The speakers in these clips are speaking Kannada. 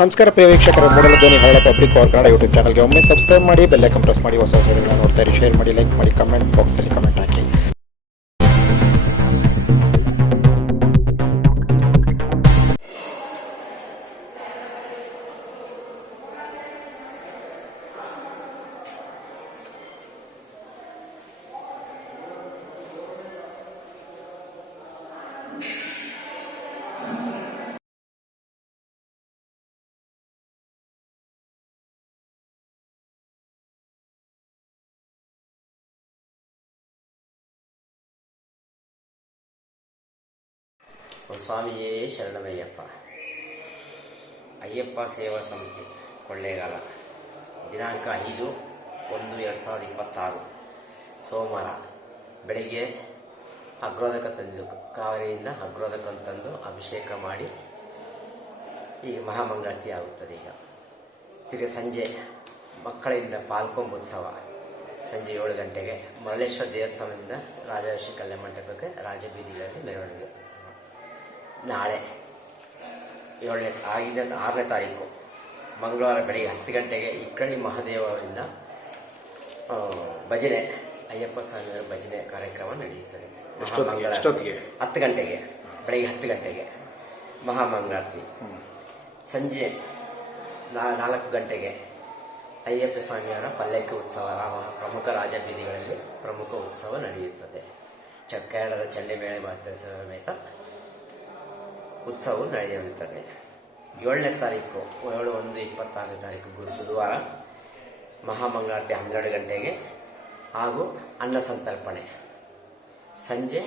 ನಮಸ್ಕಾರ ಪ್ರಿಯ ವೀಕ್ಷಕರು, ಮೂಡಲ ಧ್ವನಿ ಹಳ್ಳ ಪಬ್ಲಿಕ್ ಪವರ್ ಕನ್ನಡ ಯೂಟ್ಯೂಬ್ ಚಾನಲ್ಗೆ ಒಮ್ಮೆ ಸಬ್ಸ್ಕ್ರೈಬ್ ಮಾಡಿ, ಬೆಲ್ ಐಕಾನ್ ಪ್ರೆಸ್ ಮಾಡಿ, ಹೊಸ ವಿಡಿಯೋಗಳನ್ನು ನೋಡ್ತಾ ಇರಿ. ಶೇರ್ ಮಾಡಿ, ಲೈಕ್ ಮಾಡಿ, ಕಮೆಂಟ್ ಬಾಕ್ಸಲ್ಲಿ ಕಮೆಂಟ್ ಹಾಕಿ. ಸ್ವಾಮಿಯೇ ಶರಣಮಯ್ಯಪ್ಪ. ಅಯ್ಯಪ್ಪ ಸೇವಾ ಸಮಿತಿ ಕೊಳ್ಳೇಗಾಲ, ದಿನಾಂಕ 5/1/2026 ಸೋಮವಾರ ಬೆಳಗ್ಗೆ ಅಗ್ರೋದಕ ತಂದು, ಕಾವೇರಿಯಿಂದ ಅಗ್ರೋದಕ ತಂದು ಅಭಿಷೇಕ ಮಾಡಿ ಈಗ ಮಹಾಮಂಗಳಾರತಿ ಆಗುತ್ತದೆ. ಈಗ ತಿರುಗಿ ಸಂಜೆ ಮಕ್ಕಳಿಂದ ಪಾಲ್ಕೊಂಬುತ್ಸವ ಸಂಜೆ 7 ಗಂಟೆಗೆ ಮರಳೇಶ್ವರ ದೇವಸ್ಥಾನದಿಂದ ರಾಜರ್ಷಿ ಕಲ್ಯಾಣ ಮಂಟಪಕ್ಕೆ ರಾಜಬೀದಿಗಳಲ್ಲಿ ಮೆರವಣಿಗೆ. ನಾಳೆ 6ನೇ ತಾರೀಕು ಮಂಗಳವಾರ ಬೆಳಗ್ಗೆ 10 ಗಂಟೆಗೆ ಇಕ್ಕಳ್ಳಿ ಮಹಾದೇವ ಅವರಿಂದ ಭಜನೆ, ಅಯ್ಯಪ್ಪ ಸ್ವಾಮಿಯವರ ಭಜನೆ ಕಾರ್ಯಕ್ರಮ ನಡೆಯುತ್ತದೆ. 10 ಗಂಟೆಗೆ, ಬೆಳಗ್ಗೆ 10 ಗಂಟೆಗೆ ಮಹಾಮಂಗಳಾರತಿ. ಸಂಜೆ 4 ಗಂಟೆಗೆ ಅಯ್ಯಪ್ಪ ಸ್ವಾಮಿಯವರ ಪಲ್ಲಕ್ಕಿ ಉತ್ಸವ, ಪ್ರಮುಖ ರಾಜಬೀದಿಗಳಲ್ಲಿ ಪ್ರಮುಖ ಉತ್ಸವ ನಡೆಯುತ್ತದೆ. ಕೇರಳದ ಚಂಡಿಮೇಳ ಸಮೇತ ಉತ್ಸವವು ನಡೆಯುತ್ತದೆ. 7ನೇ ತಾರೀಕು 7/1/26ನೇ ತಾರೀಕು ಬುಧವಾರ ಮಹಾಮಂಗಳಾರತಿ 12 ಗಂಟೆಗೆ ಹಾಗೂ ಅನ್ನ ಸಂತರ್ಪಣೆ. ಸಂಜೆ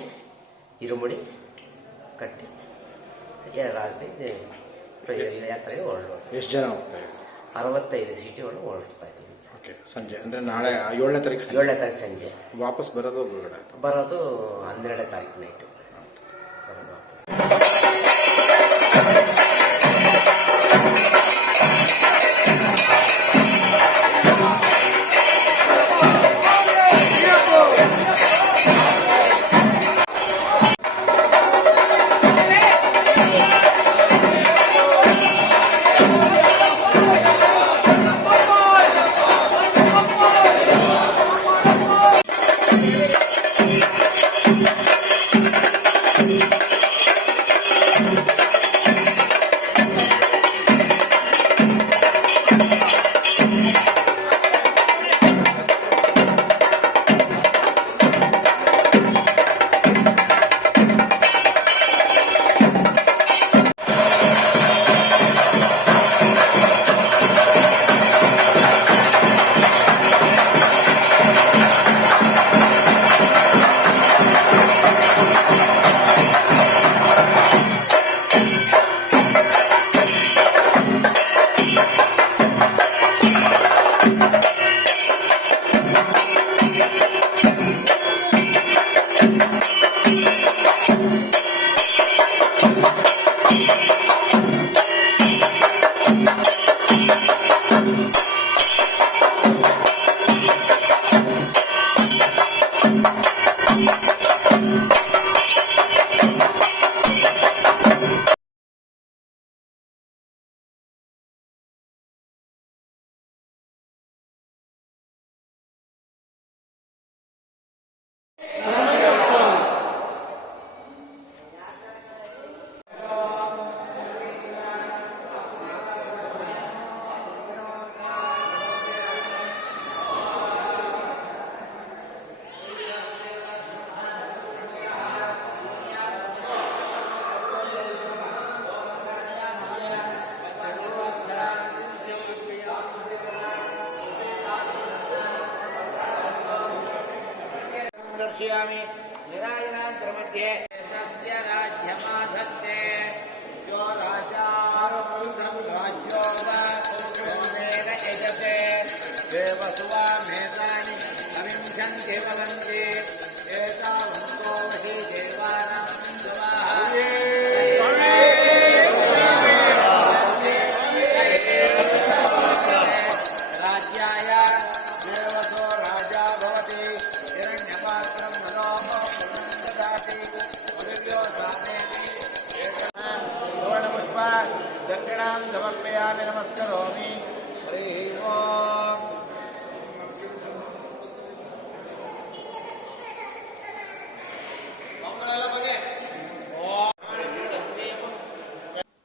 ಇರುಮುಡಿ ಕಟ್ಟಿ ರಾತ್ರಿ ಯಾತ್ರೆಗೆ ಹೊರಡುವ. ಎಷ್ಟು ಜನ ಹೋಗ್ತಾ ಇದ್ದಾರೆ? 65 ಸೀಟುಗಳು ಹೊರಡ್ತಾ ಇದ್ದೀವಿ. ಸಂಜೆ ಅಂದ್ರೆ ನಾಳೆ 7ನೇ ತಾರೀಕು ಸಂಜೆ ವಾಪಸ್ ಬರೋದು 12ನೇ ತಾರೀಕು ನೈಟು ಬರೋದು ವಾಪಸ್. दर्शयामि निराजनांतर मध्ये तस्य राज्यमाधत्ते यो राजा राज्यो वा यजते देवसुवा मेधानि अविंशन्ति भवन्ति एतावन्तो वशी देवानां राज्याय देवसो राजा भवति हिरण्यपात्रं मनोः ददाति ನಮಸ್ಕರೋಮಿ ಹರಿ ಓಂ.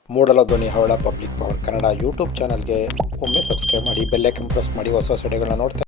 ಮೂಡಲ ಧ್ವನಿ ಹವಳ ಪಬ್ಲಿಕ್ ಪವರ್ ಕನ್ನಡ ಯೂಟ್ಯೂಬ್ ಚಾನಲ್ಗೆ ಒಮ್ಮೆ ಸಬ್ಸ್ಕ್ರೈಬ್ ಮಾಡಿ ಬೆಲ್ಲೈಕನ್ ಪ್ರೆಸ್ ಮಾಡಿ ಹೊಸ ವಿಡಿಯೋಗಳನ್ನ ನೋಡ್ತಾ